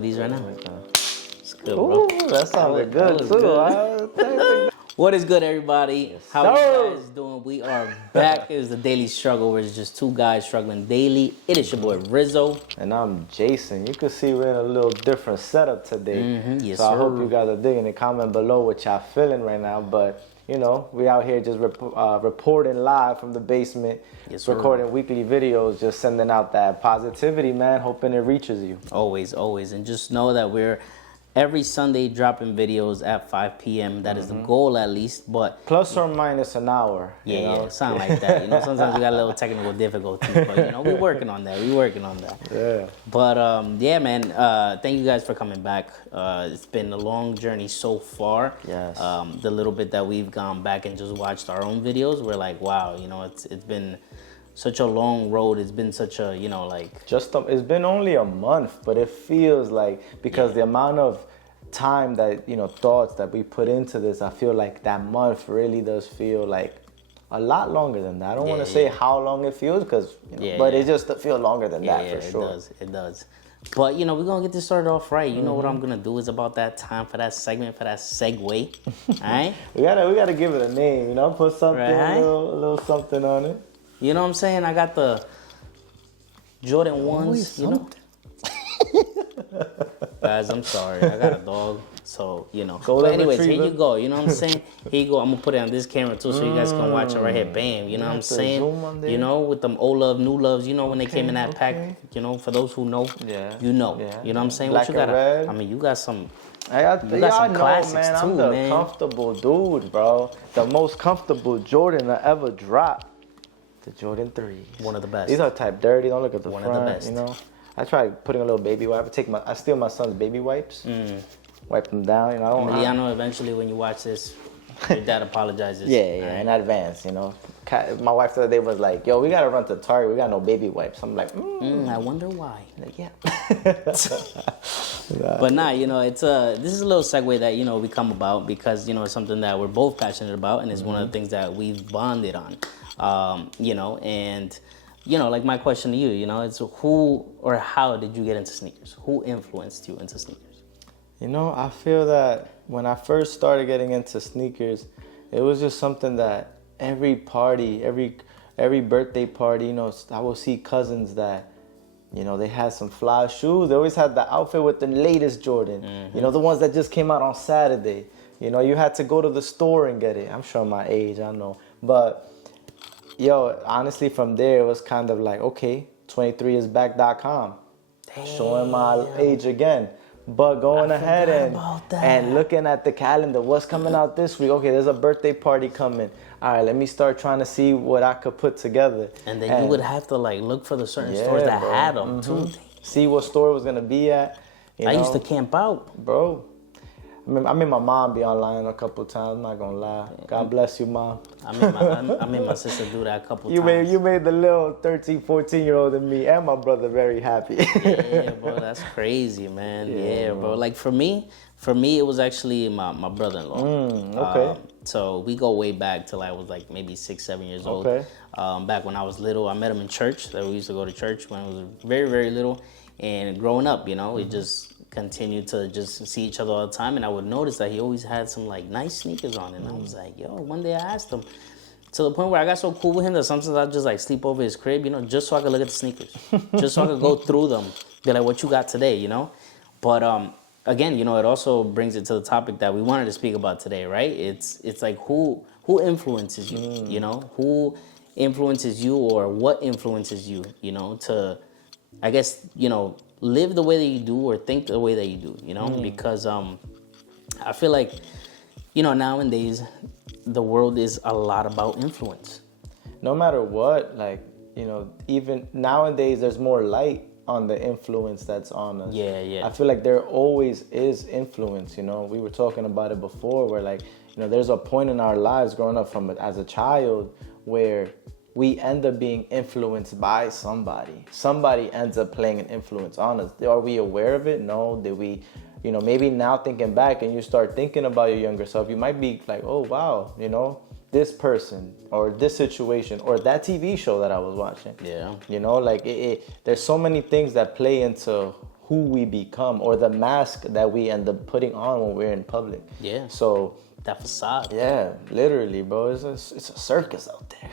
These right now. It's good, bro. Ooh, that sounded good too. Good. What is good, everybody? Yes, How sir. you guys doing? We are back. It is the Daily Struggle, where it's just two guys struggling daily. It is your boy Rizzo. And I'm Jason. You can see we're in a little different setup today. Yes, so I hope sir. you guys are digging it. Comment below what y'all feeling right now. But, you know, we out here just reporting live from the basement. Yes, sir. Recording weekly videos, just sending out that positivity, man. Hoping it reaches you. Always, always. And just know that we're every Sunday dropping videos at 5 p.m. That is the goal, at least. But Plus or minus an hour. yeah, you know? yeah, something like that. You know, sometimes we got a little technical difficulties, but you know, we're working on that. Yeah. But yeah, man. Thank you guys for coming back. It's been a long journey so far. Yes. The little bit that we've gone back and just watched our own videos, we're like, wow. You know, it's been such a long road. It's been such a, you know, like It's been only a month, but it feels like, because the amount of time that, you know, thoughts that we put into this, I feel like that month really does feel like a lot longer than that. I don't want to say how long it feels, because, you know, but it just feels longer than that for sure. It does. But you know, we're gonna get this started off right. You know what I'm gonna do is about that time for that segment, for that segue. All right. We gotta give it a name. You know, put something, Right. a little something on it. You know what I'm saying? I got the Jordan 1s, you know? Guys, I'm sorry. I got a dog. So, you know. But anyways, here you go. You know what I'm saying? Here you go. I'm going to put it on this camera too, so you guys can watch it right here. Bam. You know what I'm saying? You know, with them old love, new loves. You know when they came in that pack. You know, for those who know, you know. Yeah. You know what I'm saying? Black What you got? and red. I mean, you got some. Y'all some know, classics man. too, I'm the man. comfortable dude, bro. The most comfortable Jordan I ever dropped. The Jordan 3s. One of the best. These are type dirty. Don't look at the One front. of the best. You know, I tried putting a little baby wipe. I steal my son's baby wipes. Wipe them down. You know, I don't. Emiliano, eventually when you watch this, your dad apologizes. Yeah, in advance. You know, my wife the other day was like, "Yo, we gotta run to Target. We got no baby wipes." I'm like, I wonder why. Like, yeah. But nah, you know, it's this is a little segue that, you know, we come about because, you know, it's something that we're both passionate about, and it's one of the things that we've bonded on. You know, and you know, like my question to you, you know, it's who or how did you get into sneakers? Who influenced you into sneakers? You know, I feel that when I first started getting into sneakers, it was just something that every party, every birthday party, you know, I will see cousins that, you know, they had some fly shoes. They always had the outfit with the latest Jordan. You know, the ones that just came out on Saturday. You know, you had to go to the store and get it. I'm showing my age, I know. But, yo, honestly, from there, it was kind of like, okay, 23isback.com. Showing my age again. But going ahead and looking at the calendar, what's coming out this week? Okay, there's a birthday party coming. All right, let me start trying to see what I could put together. And then you would have to like look for the certain stores that had them too. See what store it was gonna be at. I used to camp out, bro. I made my mom be online a couple times. I'm not gonna lie. God bless you, mom. I made my sister do that a couple times. You made the little 13, 14-year-old and me and my brother very happy. Yeah, bro, that's crazy, man. Yeah, bro. Like for me, it was actually my brother-in-law. Okay. So we go way back till I was like maybe 6, 7 years old. Okay. Back when I was little, I met him in church. So we used to go to church when I was very, very little. And growing up, you know, we just continued to just see each other all the time. And I would notice that he always had some like nice sneakers on. And I was like, yo, one day I asked him, to the point where I got so cool with him that sometimes I'd just like sleep over his crib, you know, just so I could look at the sneakers. Just so I could go through them. Be like, what you got today, you know? But again, you know, it also brings it to the topic that we wanted to speak about today, right? It's like who influences you, you know? Who influences you, or what influences you, you know, to, I guess, you know, live the way that you do or think the way that you do, you know? Because I feel like, you know, nowadays, the world is a lot about influence. No matter what, like, you know, even nowadays there's more light on the influence that's on us. Yeah. I feel like there always is influence, you know. We were talking about it before where, like, you know, there's a point in our lives growing up from as a child where we end up being influenced by somebody. Somebody ends up playing an influence on us. Are we aware of it? No. Did we, you know, maybe now thinking back and you start thinking about your younger self, you might be like, oh, wow, you know, this person or this situation or that TV show that I was watching. Yeah. You know, like there's so many things that play into who we become, or the mask that we end up putting on when we're in public. Yeah. So that facade. yeah, literally, bro. It's a circus out there.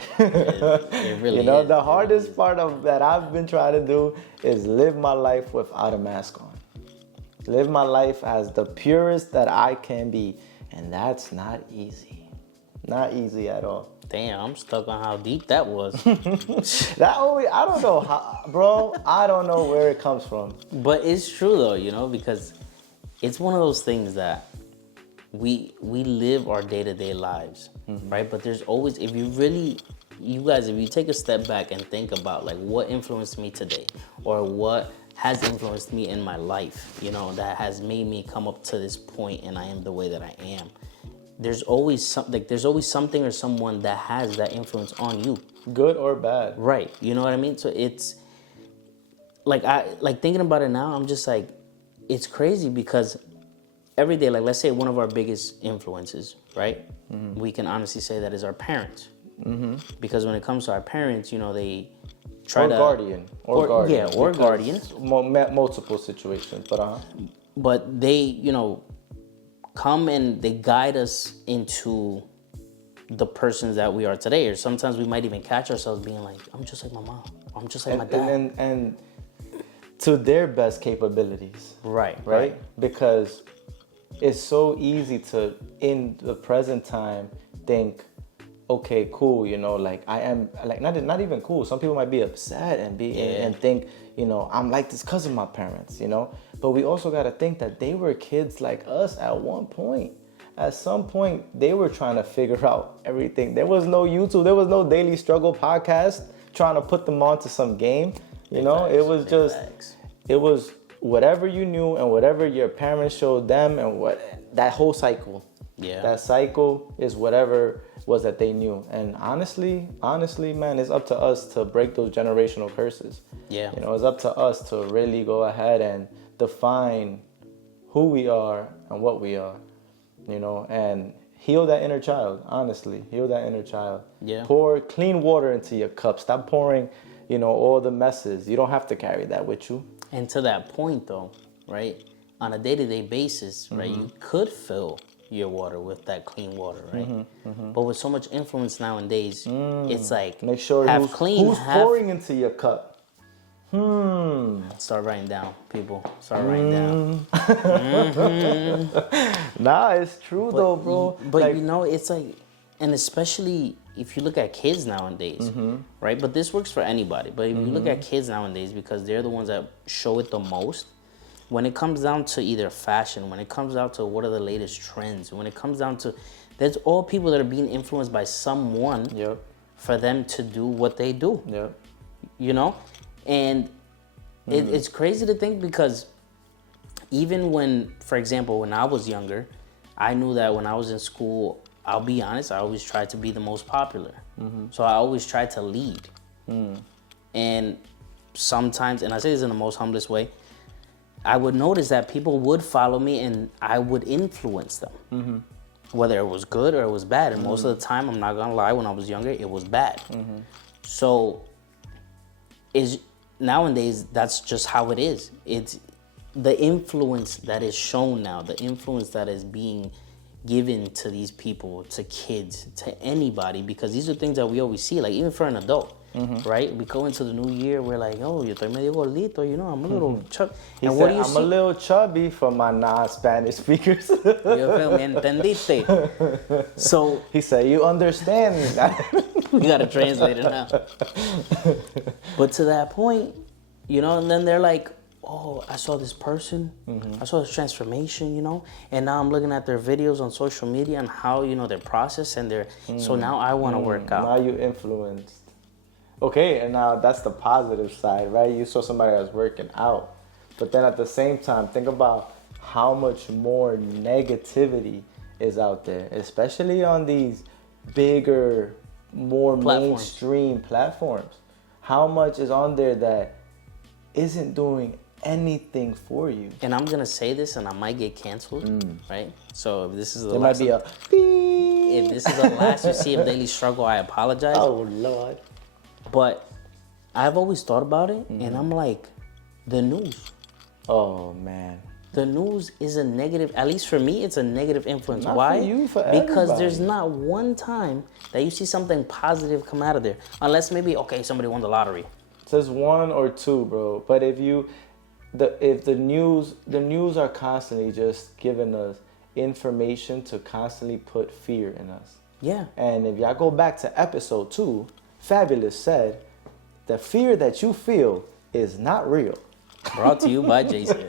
It really is. The hardest part of that I've been trying to do is live my life without a mask on. Live my life as the purest that I can be. And that's not easy. Not easy at all. Damn, I'm stuck on how deep that was. I don't know how, bro. I don't know where it comes from. But it's true though, because it's one of those things that we live our day-to-day lives, right? But there's always, if you take a step back and think about like what influenced me today, or what has influenced me in my life, that has made me come up to this point and I am the way that I am. There's always something or someone that has that influence on you. Good or bad. Right. You know what I mean? So it's like thinking about it now, I'm just like, it's crazy because every day, like let's say one of our biggest influences, right? Mm-hmm. We can honestly say that is our parents. Mm-hmm. Because when it comes to our parents, they try or to guardian. Yeah, or guardian. Multiple situations, But they, come and they guide us into the persons that we are today. Or sometimes we might even catch ourselves being like, I'm just like my mom. I'm just like my dad. And to their best capabilities. Right. Because it's so easy to, in the present time, think, okay, cool, like I am, like not even cool. Some people might be upset and and think, I'm like this because of my parents, But we also got to think that they were kids like us at one point. At some point, they were trying to figure out everything. There was no YouTube. There was no Daily Struggle podcast trying to put them onto some game. It was whatever you knew and whatever your parents showed them, and that whole cycle. Yeah. That cycle is whatever was that they knew. And honestly, man, it's up to us to break those generational curses. Yeah. It's up to us to really go ahead and define who we are and what we are, and heal that inner child. Honestly, heal that inner child. Yeah. Pour clean water into your cup. Stop pouring, all the messes. You don't have to carry that with you. And to that point though, right? On a day-to-day basis, right? You could fill your water with that clean water, right? But with so much influence nowadays, it's like, make sure who's pouring into your cup. Start writing down, people. Start writing down. Nah, it's true though, bro. But it's like, and especially if you look at kids nowadays, right? But this works for anybody. But if you look at kids nowadays, because they're the ones that show it the most, when it comes down to either fashion, when it comes down to what are the latest trends, when it comes down to, there's all people that are being influenced by someone for them to do what they do. Yep. And it's crazy to think, because even when, for example, when I was younger, I knew that when I was in school, I'll be honest, I always tried to be the most popular. So I always tried to lead. And sometimes, and I say this in the most humblest way, I would notice that people would follow me and I would influence them. Whether it was good or it was bad. And most of the time, I'm not gonna lie, when I was younger, it was bad. So nowadays, that's just how it is. It's the influence that is shown now, the influence that is being given to these people, to kids, to anybody, because these are things that we always see, like even for an adult, right? We go into the new year, we're like, oh, yo estoy medio gordito, I'm a little chubby. And what do you I'm a little chubby for my non-Spanish speakers. Yo feel me, entendiste? So he said, you understand me. We gotta translate it now. But to that point, and then they're like, oh, I saw this person, I saw this transformation, and now I'm looking at their videos on social media and how, their process and so now I want to work out. Now you influenced. Okay, and now that's the positive side, right? You saw somebody that's working out. But then at the same time, think about how much more negativity is out there, especially on these bigger, more mainstream platforms. How much is on there that isn't doing anything for you? And I'm gonna say this, and I might get canceled, right? So if this is the there last, might be if this is the last you see of Daily Struggle, I apologize. Oh Lord! But I've always thought about it, and I'm like, the news. Oh man. The news is a negative, at least for me, it's a negative influence. Not Why? for you, for Because there's everybody. not one time that you see something positive come out of there. Unless maybe, okay, somebody won the lottery. Just one or two, bro. But if the news are constantly just giving us information to constantly put fear in us. Yeah. And if y'all go back to episode 2, Fabulous said, the fear that you feel is not real. Brought to you by Jason.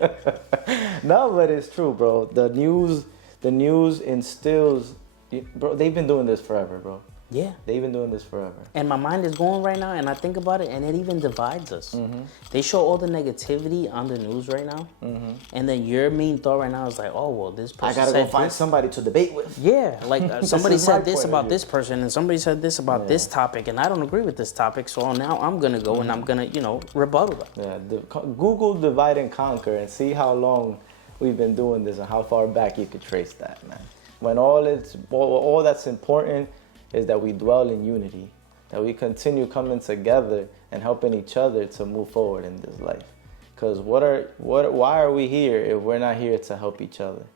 No, but it's true, bro. The news instills, bro. They've been doing this forever, bro. Yeah. They've been doing this forever. And my mind is going right now, and I think about it, and it even divides us. They show all the negativity on the news right now, and then your main thought right now is like, oh, well, this person I gotta said go find this. somebody to debate with. Yeah, like somebody is my said this point of about view. this person, and somebody said this about this topic, and I don't agree with this topic, so now I'm gonna go and I'm gonna, rebuttal that. Yeah, Google divide and conquer and see how long we've been doing this and how far back you could trace that, man. When all that's important is that we dwell in unity, that we continue coming together and helping each other to move forward in this life. Because why are we here if we're not here to help each other?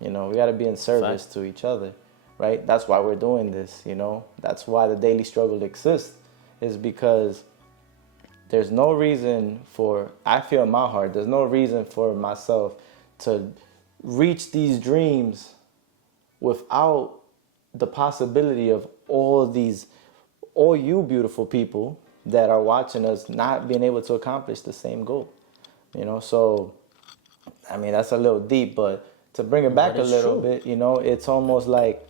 We got to be in service to each other, right? That's why we're doing this, That's why the Daily Struggle exists, is because there's no reason I feel in my heart, there's no reason for myself to reach these dreams without the possibility of all you beautiful people that are watching us not being able to accomplish the same goal. So, I mean, that's a little deep, but to bring it back a little bit, it's almost like,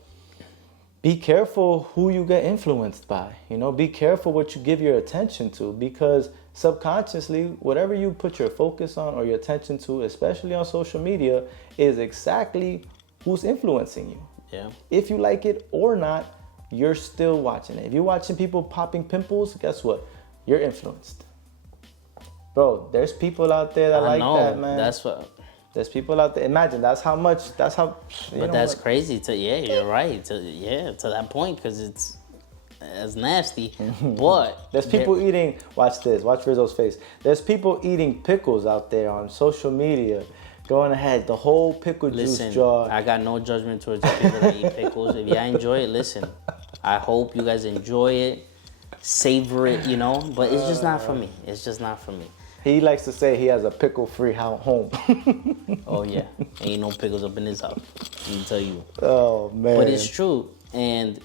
be careful who you get influenced by. Be careful what you give your attention to, because subconsciously, whatever you put your focus on or your attention to, especially on social media, is exactly who's influencing you. Yeah. If you like it or not, you're still watching it. If you're watching people popping pimples, guess what? You're influenced. Bro, there's people out there that like that, man. That's what. There's people out there. Imagine that's how. But that's crazy. You're right. To that point, because it's nasty. But there's people eating. Watch this. Watch Rizzo's face. There's people eating pickles out there on social media. Going ahead, the whole pickle juice jar. I got no judgment towards the people that eat pickles. If y'all enjoy it, listen. I hope you guys enjoy it, savor it, But it's just not for me. It's just not for me. He likes to say he has a pickle-free home. Oh yeah, ain't no pickles up in his house. Let me tell you. Oh man. But it's true, and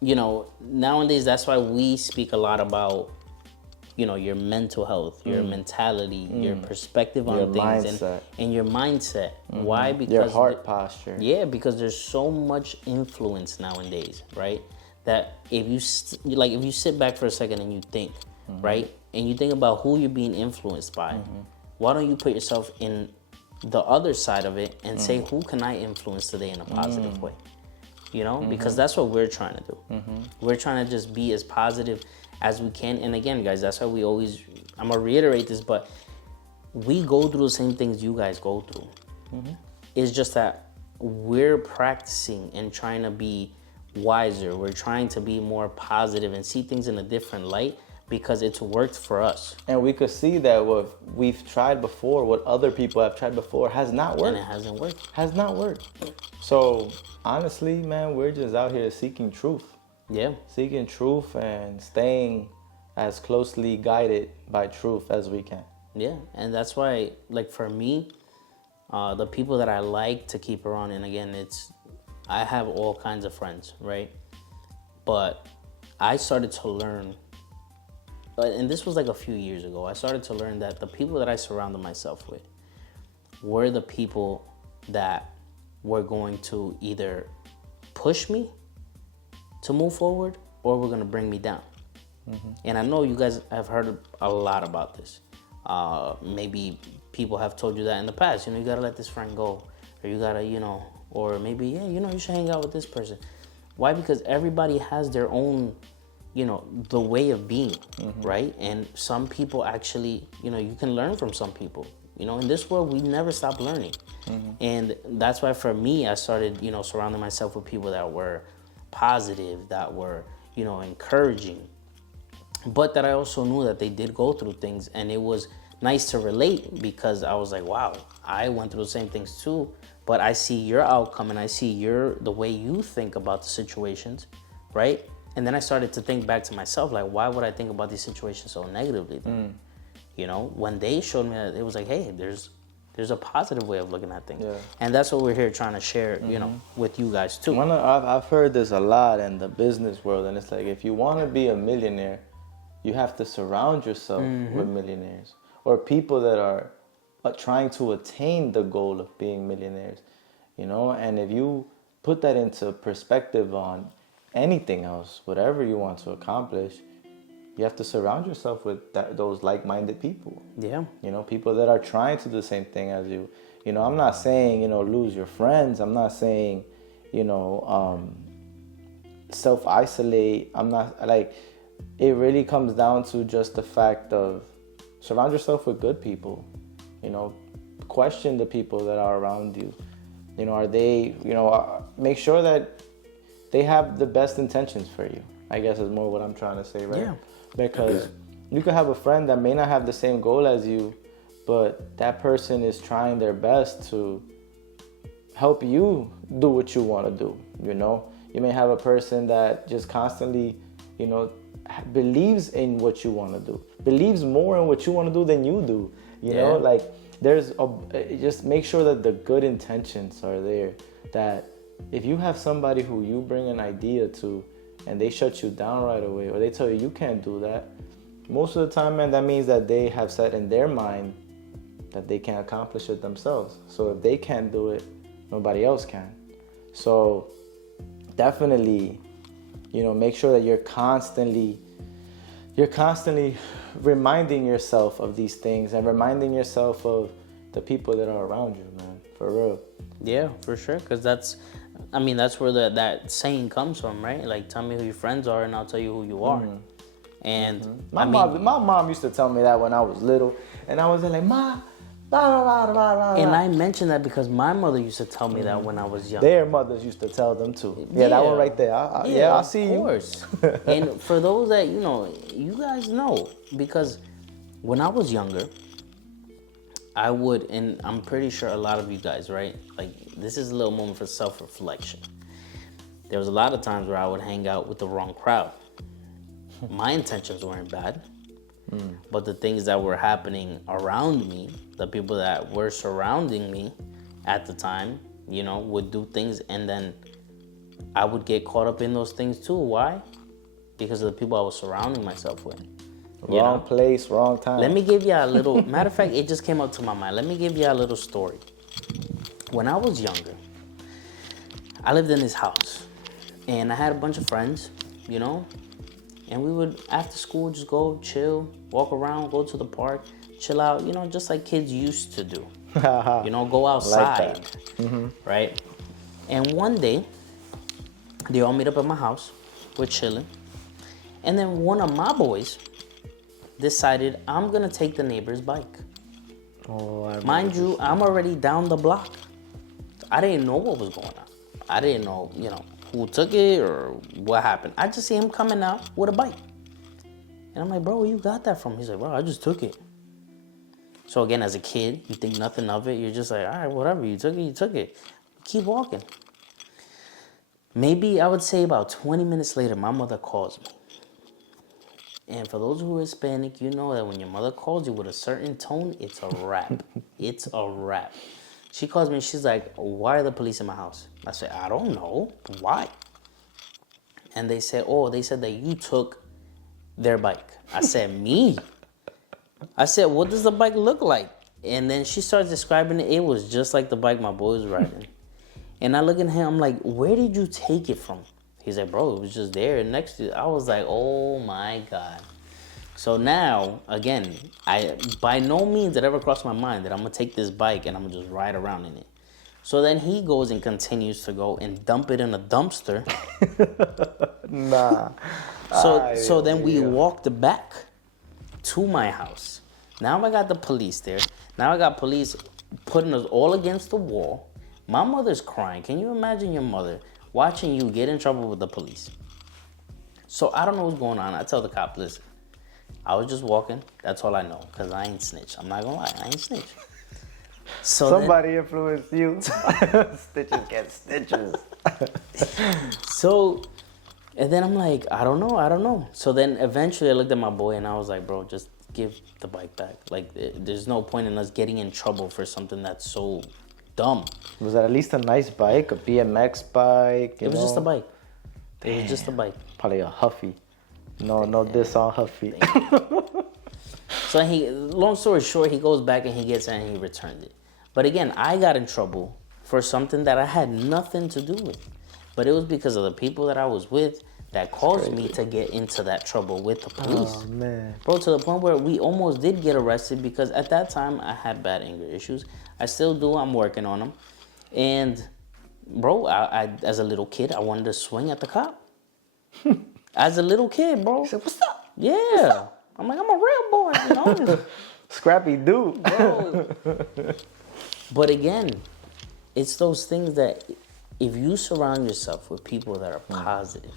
nowadays that's why we speak a lot about your mental health, your mentality, your perspective on your things, mindset. and your mindset. Why? Because your heart posture. Yeah, because there's so much influence nowadays, right? That if you sit back for a second and you think, right, and you think about who you're being influenced by, why don't you put yourself in the other side of it and say, who can I influence today in a positive way? Because that's what we're trying to do. We're trying to just be as positive as we can. And again, guys, that's why I'm gonna reiterate this, but we go through the same things you guys go through. It's just that we're practicing and trying to be wiser. We're trying to be more positive and see things in a different light because it's worked for us. And we could see that what we've tried before, what other people have tried before, has not worked. And it hasn't worked. Has not worked. So honestly, man, we're just out here seeking truth. Yeah. Seeking truth and staying as closely guided by truth as we can. Yeah, and that's why, like for me, the people that I like to keep around, and again, I have all kinds of friends, right? But I started to learn, and this was like a few years ago, I started to learn that the people that I surrounded myself with were the people that were going to either push me to move forward or were going to bring me down. And I know you guys have heard a lot about this. Maybe people have told you that in the past, you gotta let this friend go, or you gotta, or maybe, you should hang out with this person. Why? Because everybody has their own, the way of being, right? And some people actually, you can learn from some people. In this world, we never stop learning. And that's why for me, I started, surrounding myself with people that were positive, that were, encouraging, but that I also knew that they did go through things, and it was nice to relate because I was like, wow, I went through the same things too, but I see your outcome and I see the way you think about the situations, right? And then I started to think back to myself, like, why would I think about these situations so negatively then? You know, when they showed me that, it was like, hey, there's a positive way of looking at things. Yeah. And that's what we're here trying to share, you know, with you guys too. I've heard this a lot in the business world, and it's like, if you want to be a millionaire, you have to surround yourself with millionaires or people that are trying to attain the goal of being millionaires, you know. And if you put that into perspective on anything else, whatever you want to accomplish, you have to surround yourself with those like-minded people. Yeah. You know, people that are trying to do the same thing as you. You know, I'm not saying, you know, lose your friends. I'm not saying, you know, self-isolate. I'm not, like, it really comes down to just the fact of surround yourself with good people. You know, question the people that are around you. You know, are they, you know, make sure that they have the best intentions for you, I guess is more what I'm trying to say, right? Yeah. Because you could have a friend that may not have the same goal as you, but that person is trying their best to help you do what you want to do, you know? You may have a person that just constantly, you know, believes in what you want to do, believes more in what you want to do than you do, you know? Like, just make sure that the good intentions are there, that if you have somebody who you bring an idea to and they shut you down right away, or they tell you can't do that, most of the time, man, that means that they have set in their mind that they can't accomplish it themselves. So if they can't do it, nobody else can. So definitely, you know, make sure that you're constantly reminding yourself of these things and reminding yourself of the people that are around you, man, for real. Yeah, for sure, because that's where that saying comes from, right? Like, tell me who your friends are and I'll tell you who you are. And my mom used to tell me that when I was little, and I was like, Ma, blah, blah, blah, blah, blah. And I mentioned that because my mother used to tell me that when I was young. Their mothers used to tell them too. Yeah, that one right there. I see you. Of course. And for those that, you know, you guys know, because when I was younger, I would, and I'm pretty sure a lot of you guys, right? Like, this is a little moment for self-reflection. There was a lot of times where I would hang out with the wrong crowd. My intentions weren't bad, but the things that were happening around me, the people that were surrounding me at the time, you know, would do things, and then I would get caught up in those things too. Why? Because of the people I was surrounding myself with. Wrong place, wrong time. Let me give you a little, matter of fact, it just came up to my mind. Let me give you a little story. When I was younger, I lived in this house and I had a bunch of friends, you know, and we would, after school, just go chill, walk around, go to the park, chill out, you know, just like kids used to do. You know, go outside, right? And one day, they all meet up at my house, we're chilling, and then one of my boys decided, I'm gonna take the neighbor's bike. Mind you, I'm already down the block. I didn't know what was going on. I didn't know, you know, who took it or what happened. I just see him coming out with a bike. And I'm like, bro, where you got that from? He's like, bro, I just took it. So again, as a kid, you think nothing of it. You're just like, all right, whatever, you took it, you took it. Keep walking. Maybe I would say about 20 minutes later, my mother calls me. And for those who are Hispanic, you know that when your mother calls you with a certain tone, it's a wrap. It's a wrap. She calls me and she's like, why are the police in my house? I said, I don't know. Why? And they said, that you took their bike. I said, me? I said, what does the bike look like? And then she starts describing it. It was just like the bike my boy was riding. And I look at him, I'm like, where did you take it from? He's like, bro, it was just there next to you. I was like, oh my God. So now, again, I by no means did it ever cross my mind that I'm going to take this bike and I'm going to just ride around in it. So then he goes and continues to go and dump it in a dumpster. Nah. So then we walked back to my house. Now I got the police there. Now I got police putting us all against the wall. My mother's crying. Can you imagine your mother watching you get in trouble with the police? So I don't know what's going on. I tell the cop, listen, I was just walking. That's all I know, because I ain't snitch. I'm not gonna lie, I ain't snitch. So Somebody influenced you. Stitches get stitches. So, and then I'm like, I don't know. So then eventually I looked at my boy and I was like, bro, just give the bike back. Like, there's no point in us getting in trouble for something that's so dumb. Was that at least a nice bike? A BMX bike? It was just a bike. It was just a bike. Probably a Huffy. No diss on Huffy. So long story short, he goes back and he gets it and he returned it. But again, I got in trouble for something that I had nothing to do with. But it was because of the people that I was with that caused me to get into that trouble with the police. Oh, man. Bro, to the point where we almost did get arrested because at that time I had bad anger issues. I still do. I'm working on them. And, bro, I as a little kid, I wanted to swing at the cop. As a little kid, bro. He said, what's up? Yeah. What's up? I'm like, I'm a real boy, you know? Scrappy dude. Bro. But again, it's those things that if you surround yourself with people that are positive,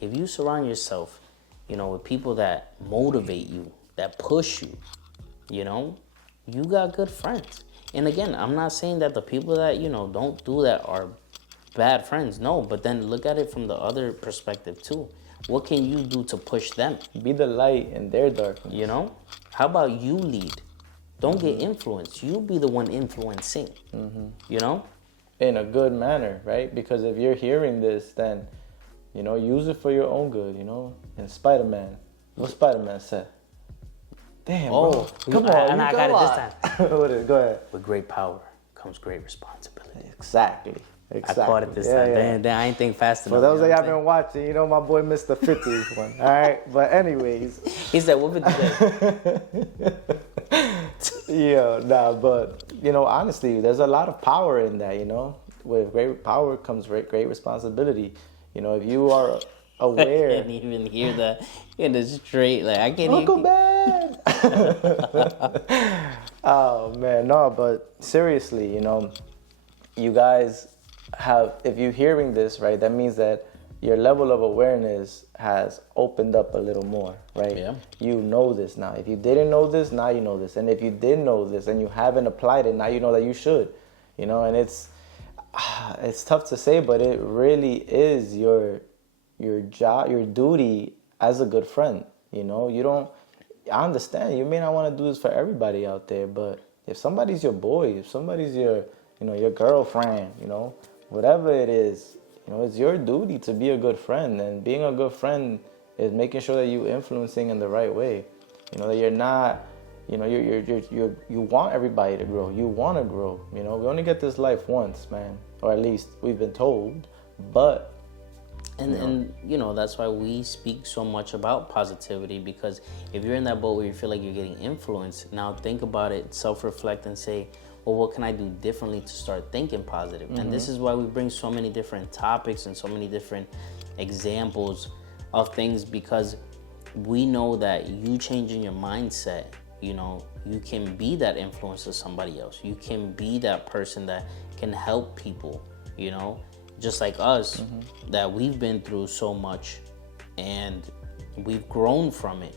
if you surround yourself, you know, with people that motivate you, that push you, you know, you got good friends. And again, I'm not saying that the people that, you know, don't do that are bad friends. No, but then look at it from the other perspective too. What can you do to push them? Be the light in their darkness. You know? How about you lead? Don't get influenced. You be the one influencing. You know? In a good manner, right? Because if you're hearing this, then, you know, use it for your own good, you know? And Spider-Man. What Spider-Man said? Damn, bro. Come on. And I got it this time. What is it? Go ahead. With great power comes great responsibility. Exactly. I caught it this time. Damn, I ain't think fast enough. For those of y'all been watching, you know my boy missed the 50th one. All right? But anyways. He said, what 50 Yeah, nah, but, you know, honestly, there's a lot of power in that, you know? With great power comes great responsibility. You know, if you are aware. I can't even hear that in the straight. Like, I can't Uncle even. Ben! Oh, man, no, but seriously, you know, you guys have, if you're hearing this, right, that means that your level of awareness has opened up a little more, right? Yeah. You know this now. If you didn't know this, now you know this. And if you did know this and you haven't applied it, now you know that you should, you know, and it's tough to say, but it really is your job, your duty as a good friend, you know? I understand, you may not want to do this for everybody out there, but if somebody's your boy, if somebody's your, you know, your girlfriend, you know, whatever it is, you know, it's your duty to be a good friend. And being a good friend is making sure that you're influencing in the right way. You know, that you're not, you know, you want everybody to grow. You want to grow. You know, we only get this life once, man, or at least we've been told. But And you know, that's why we speak so much about positivity, because if you're in that boat where you feel like you're getting influenced, now think about it, self-reflect and say, well, what can I do differently to start thinking positive? And this is why we bring so many different topics and so many different examples of things, because we know that you changing your mindset, you know, you can be that influence to somebody else. You can be that person that can help people, you know, just like us, that we've been through so much and we've grown from it.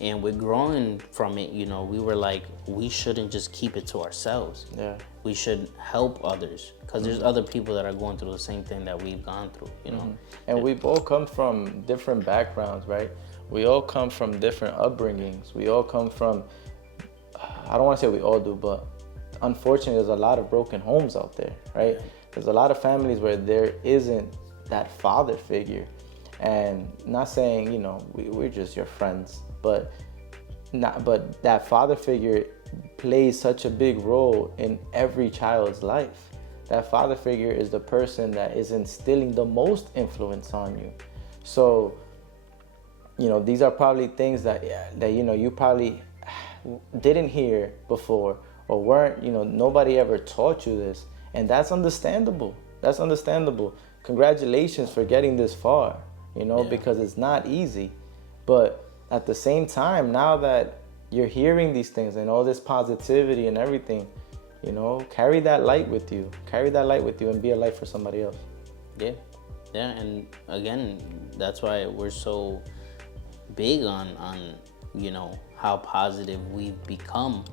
And we're growing from it, you know, we were like, we shouldn't just keep it to ourselves. Yeah. We should help others, because there's other people that are going through the same thing that we've gone through, you know. And we've all come from different backgrounds, right? We all come from different upbringings. We all come from, I don't want to say we all do, but unfortunately, there's a lot of broken homes out there, right? There's a lot of families where there isn't that father figure. And not saying, you know, we're just your friends, but that father figure plays such a big role in every child's life. That father figure is the person that is instilling the most influence on you. So, you know, these are probably things that you know, you probably didn't hear before, or weren't, you know, nobody ever taught you this. And that's understandable. That's understandable. Congratulations for getting this far, you know, because it's not easy. But at the same time, now that you're hearing these things and all this positivity and everything, you know, carry that light with you. Carry that light with you and be a light for somebody else. Yeah. And again, that's why we're so big on how positive we've become,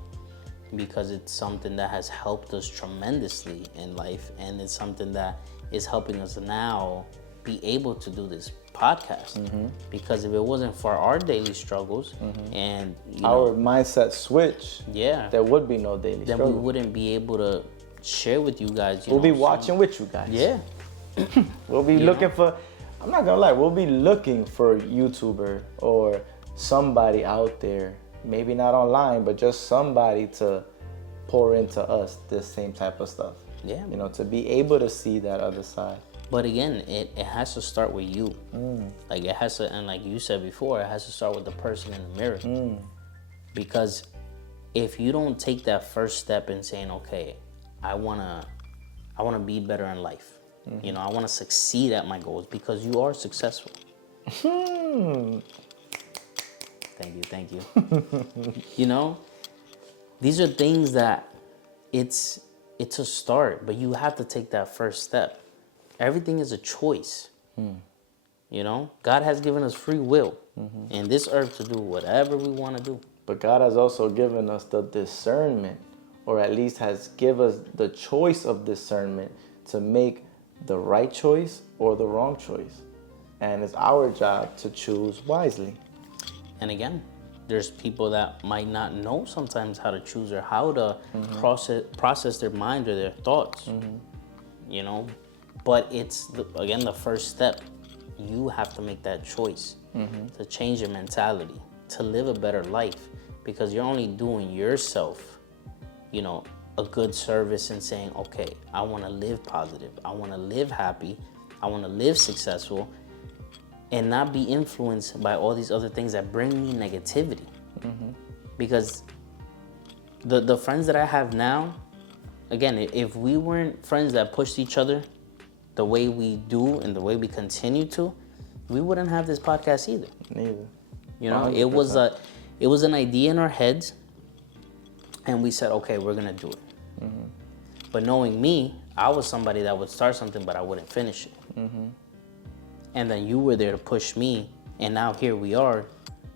because it's something that has helped us tremendously in life, and it's something that is helping us now be able to do this podcast. Because if it wasn't for our daily struggles and our mindset switch, yeah, there would be no daily then struggle. we wouldn't be able to share with you guys. We'll be watching with you guys. Yeah. We'll be looking for, I'm not gonna lie, we'll be looking for a YouTuber or somebody out there, maybe not online, but just somebody to pour into us this same type of stuff. Yeah. To be able to see that other side. But again, it has to start with you. Like it has to, and like you said before, it has to start with the person in the mirror. Because if you don't take that first step in saying, okay, I wanna be better in life. I wanna succeed at my goals, because you are successful. Thank you. These are things that it's a start, but you have to take that first step. Everything is a choice. God has given us free will in this earth to do whatever we want to do. But God has also given us the discernment, or at least has given us the choice of discernment to make the right choice or the wrong choice. And it's our job to choose wisely. And again, there's people that might not know sometimes how to choose or how to process their mind or their thoughts. But it's, the first step. You have to make that choice to change your mentality, to live a better life, because you're only doing yourself, a good service and saying, okay, I want to live positive. I want to live happy. I want to live successful and not be influenced by all these other things that bring me negativity. Because the friends that I have now, again, if we weren't friends that pushed each other the way we do and the way we continue to, we wouldn't have this podcast either. Neither. 100%. It was an idea in our heads, and we said, okay, we're gonna do it. But knowing me, I was somebody that would start something, but I wouldn't finish it. And then you were there to push me, and now here we are,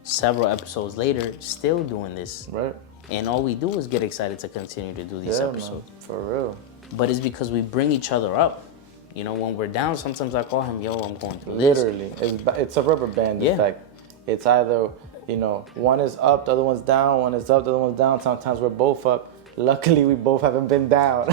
several episodes later, still doing this. Right. And all we do is get excited to continue to do these episodes. Man, for real. But it's because we bring each other up. When we're down, sometimes I call him, yo, I'm going through this. Literally. It's a rubber band effect. It's either, one is up, the other one's down, one is up, the other one's down. Sometimes we're both up. Luckily, we both haven't been down.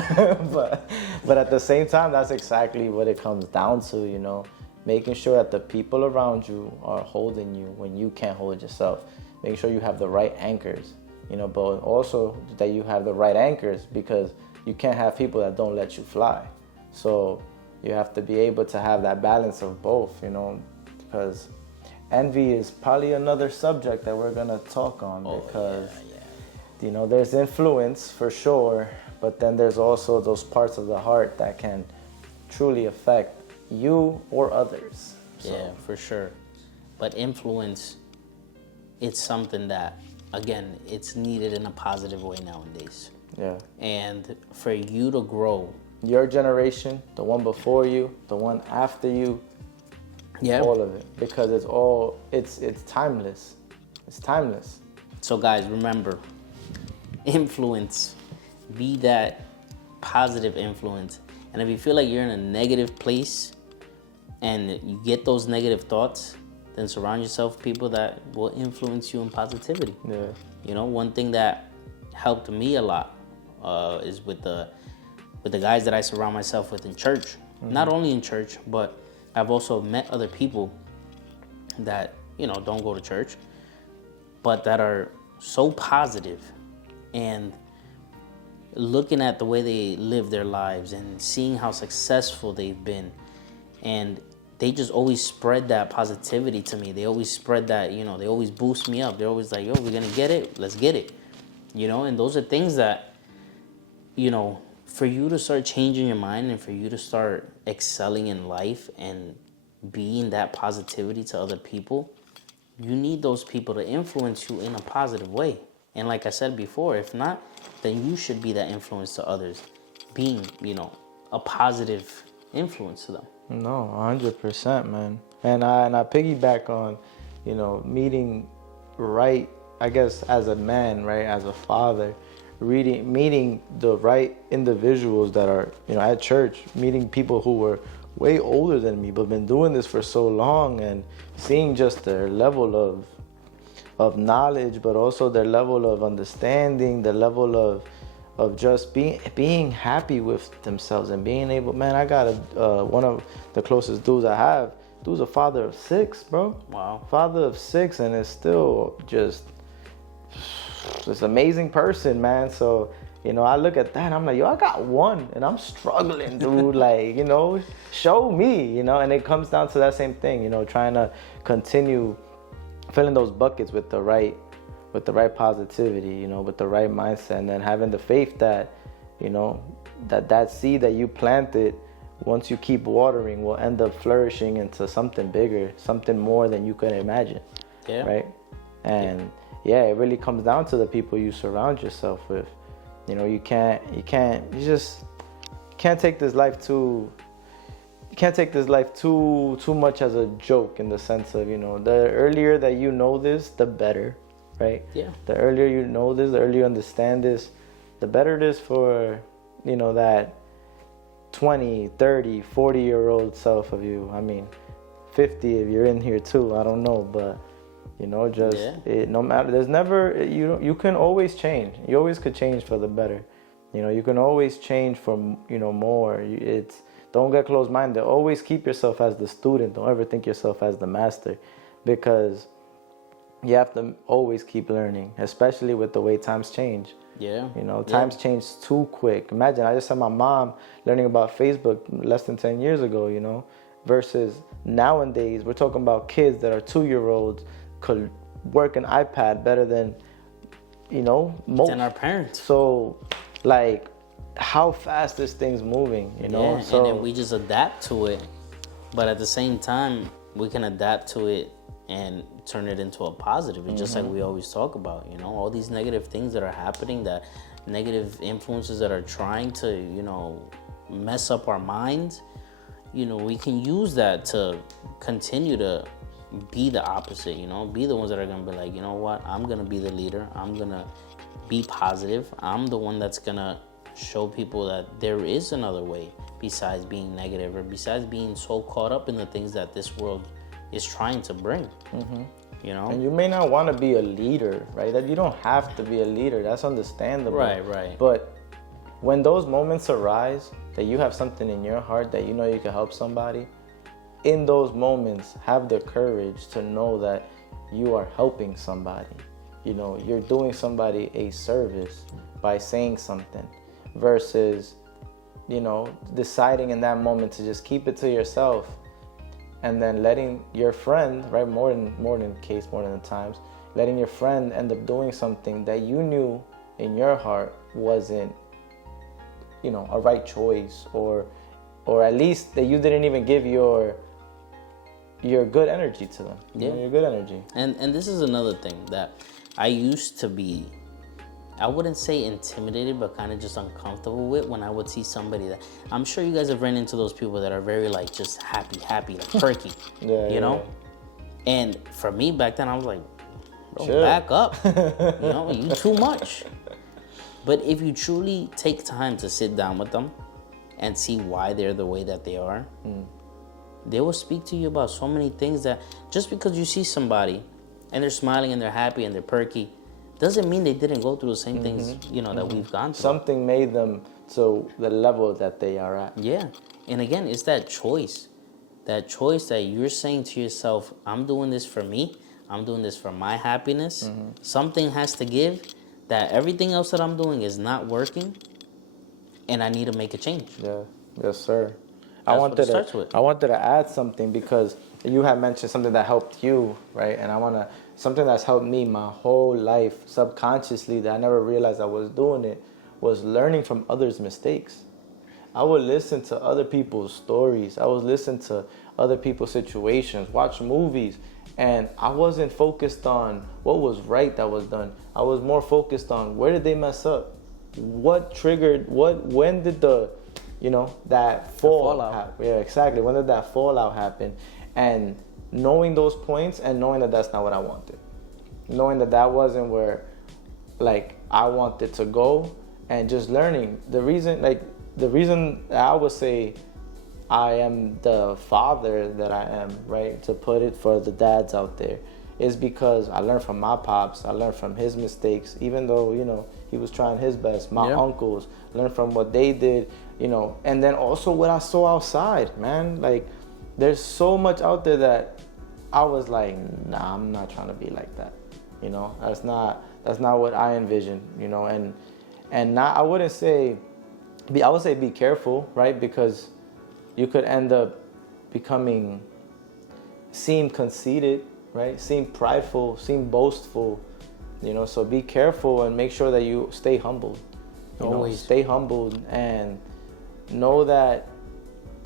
but at the same time, that's exactly what it comes down to, making sure that the people around you are holding you when you can't hold yourself. Making sure you have the right anchors, but also that you have the right anchors, because you can't have people that don't let you fly. So you have to be able to have that balance of both, because envy is probably another subject that we're going to talk on, because, there's influence for sure, but then there's also those parts of the heart that can truly affect you or others. So. Yeah, for sure. But influence, it's something that, again, it's needed in a positive way nowadays. Yeah. And for you to grow, your generation, the one before you, the one after you, all of it, because it's timeless. It's timeless. So guys, remember, influence, be that positive influence. And if you feel like you're in a negative place and you get those negative thoughts, then surround yourself with people that will influence you in positivity. Yeah. One thing that helped me a lot is with the guys that I surround myself with in church. Not only in church, but I've also met other people that, don't go to church, but that are so positive, and looking at the way they live their lives and seeing how successful they've been, and they just always spread that positivity to me. They always spread that, they always boost me up. They're always like, yo, we're gonna get it, let's get it. And those are things that, for you to start changing your mind and for you to start excelling in life and being that positivity to other people, you need those people to influence you in a positive way. And like I said before, if not, then you should be that influence to others, being, a positive influence to them. No, 100%, man. And I piggyback on, meeting right, I guess, as a man, right, as a father, meeting the right individuals that are, at church, meeting people who were way older than me, but been doing this for so long, and seeing just their level of knowledge, but also their level of understanding, the level of just being happy with themselves and being able. Man, I got one of the closest dudes I have. Dude's a father of 6, bro. Wow. Father of 6, and is still just this amazing person, man. So, I look at that and I'm like, yo, I got one and I'm struggling, dude. Like, show me, and it comes down to that same thing, trying to continue filling those buckets with the right positivity, with the right mindset, and then having the faith that, that seed that you planted, once you keep watering, will end up flourishing into something bigger, something more than you could imagine. Yeah. Right? And it really comes down to the people you surround yourself with. You can't take this life too much as a joke, in the sense of, the earlier that you know this, the better, right? Yeah. The earlier you know this, the earlier you understand this, the better it is for, that 20, 30, 40-year-old self of you. I mean, 50 if you're in here too, I don't know, but no matter, there's never, you can always change. You always could change for the better. You can always change for, more. Don't get closed-minded. Always keep yourself as the student. Don't ever think yourself as the master, because you have to always keep learning, especially with the way times change. Yeah. Times change too quick. Imagine, I just saw my mom learning about Facebook less than 10 years ago, versus nowadays, we're talking about kids that are 2-year-olds could work an iPad better than, most. Than our parents. So, like, how fast this thing's moving, Yeah, So, and then we just adapt to it. But at the same time, we can adapt to it and turn it into a positive. It's just like we always talk about, all these negative things that are happening, that negative influences that are trying to, mess up our minds. We can use that to continue to be the opposite, be the ones that are going to be like, you know what, I'm going to be the leader. I'm going to be positive. I'm the one that's going to show people that there is another way besides being negative, or besides being so caught up in the things that this world is trying to bring. And you may not want to be a leader, right? That you don't have to be a leader. That's understandable. Right. But when those moments arise, that you have something in your heart that you can help somebody, in those moments, have the courage to know that you are helping somebody. You're doing somebody a service by saying something, versus, deciding in that moment to just keep it to yourself, and then letting your friend, right, more than the times, letting your friend end up doing something that you knew in your heart wasn't, a right choice, or at least that you didn't even give your good energy to them. Your good energy. And this is another thing that I used to be, I wouldn't say intimidated, but kind of just uncomfortable with, when I would see somebody that, I'm sure you guys have ran into those people that are very like just happy, like perky, Yeah. And for me back then, I was like, bro, Sure. back up, you too much. But if you truly take time to sit down with them and see why they're the way that they are, they will speak to you about so many things, that just because you see somebody and they're smiling and they're happy and they're perky, doesn't mean they didn't go through the same things, that we've gone through. Something made them to the level that they are at. Yeah. And again, it's that choice that you're saying to yourself, I'm doing this for me. I'm doing this for my happiness. Something has to give, that everything else that I'm doing is not working, and I need to make a change. Yeah. Yes, sir. That's what it starts with. I wanted to add something, because you had mentioned something that helped you, right? And something that's helped me my whole life subconsciously, that I never realized I was doing it, was learning from others' mistakes. I would listen to other people's stories. I would listen to other people's situations, watch movies, and I wasn't focused on what was right that was done. I was more focused on, where did they mess up? What triggered, when did that fallout happen? Yeah, exactly. When did that fallout happen? And knowing those points, and knowing that that's not what I wanted. knowing that wasn't where like I wanted to go, and just learning. The reason I would say I am the father that I am, right, to put it for the dads out there, is because I learned from my pops. I learned from his mistakes, even though, you know, he was trying his best. My uncles, learned from what they did, you know, and then also what I saw outside, man. Like, there's so much out there that I was like, nah, I'm not trying to be like that. You know, that's not what I envisioned, you know, and not, I would say be careful, right? Because you could end up seem conceited, right? Seem prideful, seem boastful, you know, so be careful and make sure that you stay humbled. Always stay humbled and know that,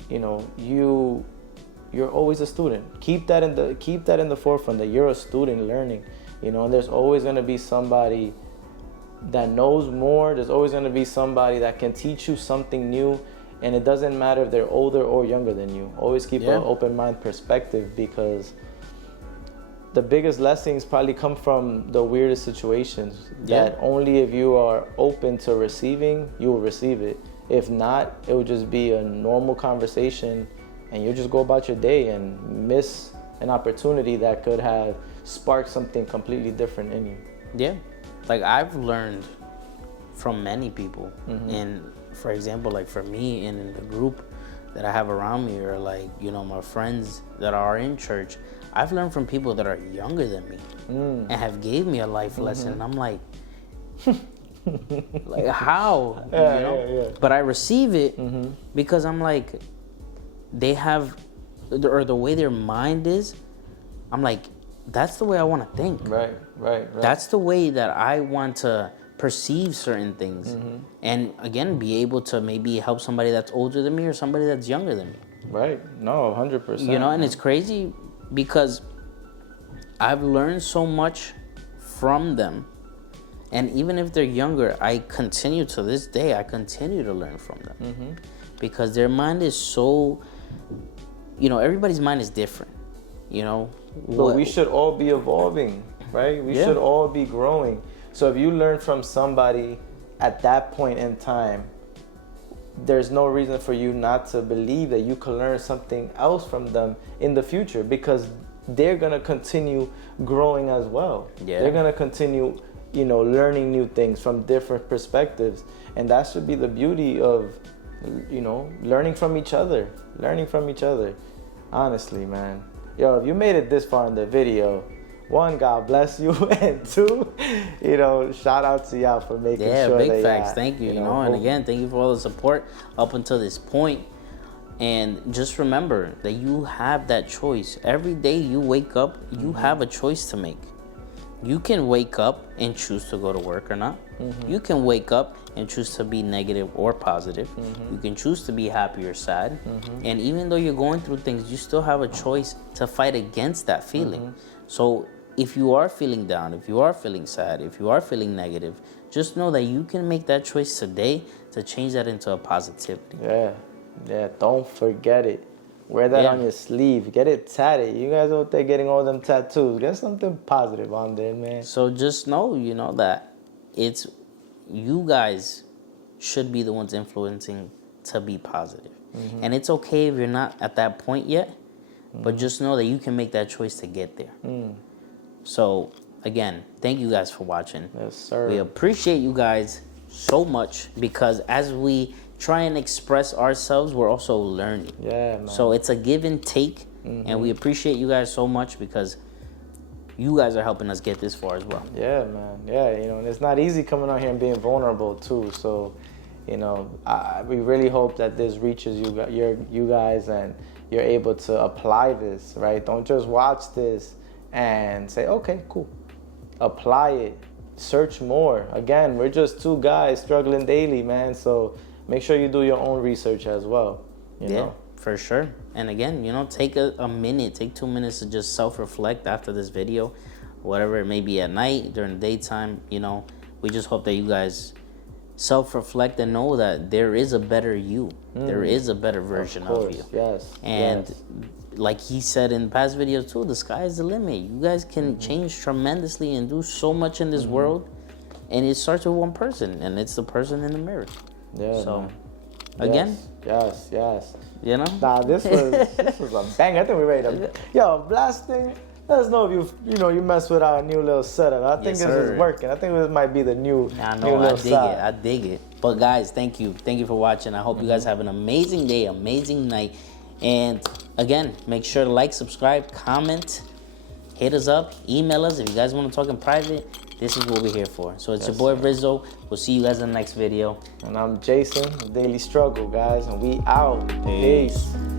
you know, you're always a student. Keep that in the forefront, that you're a student learning, you know, and there's always going to be somebody that knows more. There's always going to be somebody that can teach you something new, and it doesn't matter if they're older or younger than you. Always keep an open mind perspective, because the biggest lessons probably come from the weirdest situations that only if you are open to receiving, you will receive it. If not, it will just be a normal conversation, and you'll just go about your day and miss an opportunity that could have sparked something completely different in you. Yeah. Like, I've learned from many people. And for example, like for me, in the group that I have around me, or like, you know, my friends that are in church, I've learned from people that are younger than me and have gave me a life lesson. And I'm like, like, how? You know? But I receive it because I'm like, they have, or the way their mind is, I'm like, that's the way I want to think. Right. That's the way that I want to perceive certain things. And again, be able to maybe help somebody that's older than me or somebody that's younger than me. Right. No, 100%. You know, and it's crazy because I've learned so much from them. And even if they're younger, I continue to this day, I continue to learn from them. Because their mind is so, you know, everybody's mind is different, you know. But we should all be evolving, right? We should all be growing. So if you learn from somebody at that point in time, there's no reason for you not to believe that you can learn something else from them in the future, because they're going to continue growing as well. They're going to continue, you know, learning new things from different perspectives. And that should be the beauty of, you know, learning from each other. Honestly, man. Yo, if you made it this far in the video, one, God bless you, and two, you know, shout out to y'all for making sure that. Yeah, big facts. Thank you. You know, and again, thank you for all the support up until this point. And just remember that you have that choice. Every day you wake up, you have a choice to make. You can wake up and choose to go to work or not. You can wake up and choose to be negative or positive. You can choose to be happy or sad. And even though you're going through things, you still have a choice to fight against that feeling. So if you are feeling down, if you are feeling sad, if you are feeling negative, just know that you can make that choice today to change that into a positivity. Yeah, don't forget it. Wear that on your sleeve. Get it tatted. You guys out there getting all them tattoos, get something positive on there, man. So just know, you know, that it's you guys should be the ones influencing to be positive. And it's okay if you're not at that point yet, but just know that you can make that choice to get there. So again, thank you guys for watching. Yes, sir. We appreciate you guys so much, because as we try and express ourselves, we're also learning. Yeah, man. So it's a give and take, and we appreciate you guys so much, because you guys are helping us get this far as well. Yeah, man. Yeah, you know, and it's not easy coming out here and being vulnerable too. So, you know, we really hope that this reaches you guys, and you're able to apply this, right? Don't just watch this and say, okay, cool. Apply it. Search more. Again, we're just two guys struggling daily, man. So make sure you do your own research as well. You know? For sure. And again, you know, take a minute, take 2 minutes to just self-reflect after this video, whatever it may be, at night, during the daytime. You know, we just hope that you guys self-reflect and know that there is a better you. There is a better version of you. Yes. And yes. like he said in past videos too, the sky is the limit. You guys can change tremendously and do so much in this world. And it starts with one person, and it's the person in the mirror. Yeah. So, man. again, Yes. you know? Nah, this was a bang. I think we're ready to. Yo, blasting. Let us know if you mess with our new little setup. I think Yes, this sir. is working. I think this might be the new. I new know, I little dig side. it. I dig it. But guys, thank you for watching. I hope you guys have an amazing day, amazing night. And again, make sure to like, subscribe, comment, hit us up, email us if you guys want to talk in private. This is what we're here for. So it's your boy Rizzo. We'll see you guys in the next video. And I'm Jason, Daily Struggle, guys, and we out. Peace. Peace.